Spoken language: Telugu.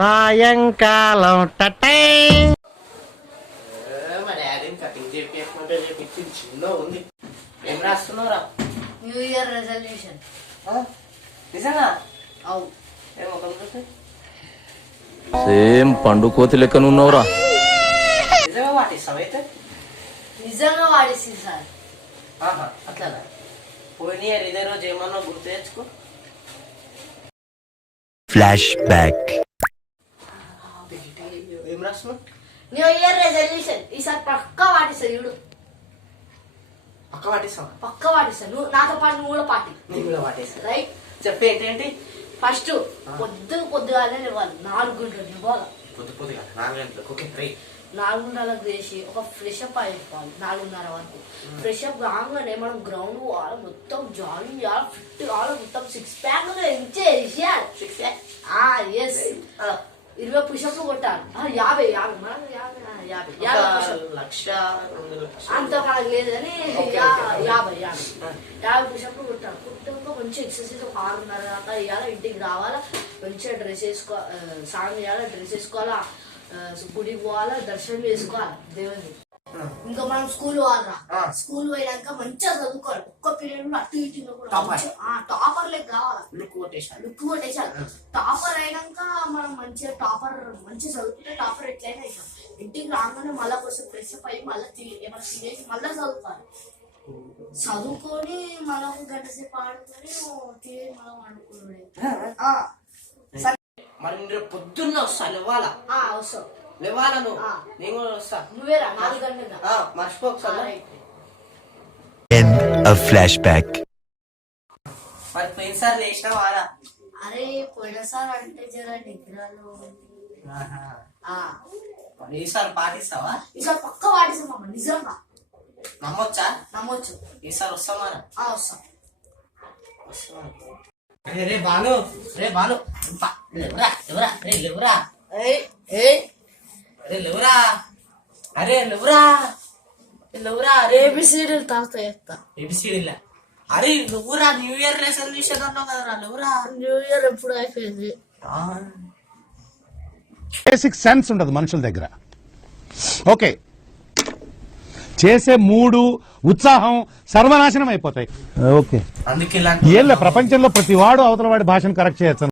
సాయంకాలం టటై. మా డాడీని కటింగ్ చేపించమంటే చేపించింది చిన్న ఉంది. ఏం రాస్తున్నావురా? New year resolution. నిజంగా? అవు. ఏమో సేమ్ పండు కోతి లెక్కన ఉన్నావురా. నిజంగా వాటిస్తావు అయితే? నిజంగా వాడిస్తుంది సార్. అట్లానా? పోయిన ఇయర్ ఇదే రోజు ఏమన్నా గుర్తు తెచ్చుకో. Flash back. ఏం రాస్తున్నావు? New year resolution. ఈసారి పక్కా వాటిస్తా చూడు. పక్క వాటిస్తావా? పక్కా వాటిస్తా. నువ్వు నాతో పాటు నువ్వు కూడా పాటి. నేను కూడా వాటేస్తా. రైట్. చెప్పు ఏంటి? ఫస్ట్ పొద్దుగానే ఇవ్వాలి. 4 గంటలకు ఇవ్వాలి. పొద్దుగా 4 గంటలకు. Okay right. 4 గంటలకు వేసి ఒక ఫ్రెష్ అప్ అయిపోవాలి. 4:30 వరకు ఫ్రెష్ అప్ కాగానే మనం గ్రౌండ్ పోవాలి. మొత్తం జాగింగ్ చేయాలి. ఫిట్ కావాలి. మొత్తం 6 ప్యాక్ ఎంజాయ్ చేయాలి. 6 ప్యాక్. ఎస్. 20 పుషప్లు కొట్టాలి. 50 మనం 50 లక్ష అంత మనకు లేదు కానీ 50 పుషప్లు కొట్టాలి. కుట్టాక మంచి ఎక్సర్సైజ్ 6:30 దాకా వేయాలి. ఇంటికి రావాలా, మంచిగా డ్రెస్ స్నానం చేయాలి, డ్రెస్ వేసుకోవాలా, గుడికి పోవాలా, దర్శనం చేసుకోవాలి దేవుని. ఇంకా మనం స్కూల్ పోవాలరా. స్కూల్ పోయినాక మంచిగా చదువుకోవాలి. ఒక్క పీరియడ్ అటు ఇటు కూడా టాపర్ లెక్క కావాలి. లుక్ కొట్టేసాలి. టాపర్ అయినాక మనం మంచిగా చదువుకుంటే టాపర్ ఎట్లయినా అవుతాం. ఇంటికి రాగానే మళ్ళీ కొంచెం ఫ్రెష్ అప్ అయ్యి మళ్ళీ ఏమైనా తినేసి మళ్ళీ చదువుకోవాలి. చదువుకొని మళ్ళీ 1 గంట సేపు ఆడుకొని తినేసి మళ్ళీ వండుకున్నాడు. మరి మీరు పొద్దున్న వస్తా లేవాలా? వస్తావు. లేవాలా నువ్వు? నేను కూడా వస్తా. నువ్వేరా 4 గంటల మర్చిపోకసారి. Flash back. మరి పోయినసారి లేచినా వారా? అరే పోయినసారి అంటే జర నిద్రలో. ఈసారి పాటిస్తావా? ఈసారి పక్క పాటిస్తామమ్మ. నిజంగా నమ్మొచ్చా? నమ్మొచ్చు. ఈసారి వస్తామా? వస్తాం. రే బాను లేవురా. ఏబిసిడీలు తాగుతా చేస్తా. ఏబిసిడీలా? అరే నువ్వురా న్యూ ఇయర్ రెజల్యూషన్ అన్నావు కదరా. నువ్వురా. న్యూ ఇయర్ ఎప్పుడు అయిపోయింది? బేసిక్ సెన్స్ ఉండదు మనుషుల దగ్గర. ఓకే, చేసే మూడు ఉత్సాహం సర్వనాశనం అయిపోతాయి. ఓకే, అందుకే ఏళ్ళ ప్రపంచంలో ప్రతి వాడు అవతల వాడి భాషను కరెక్ట్ చేయొచ్చు.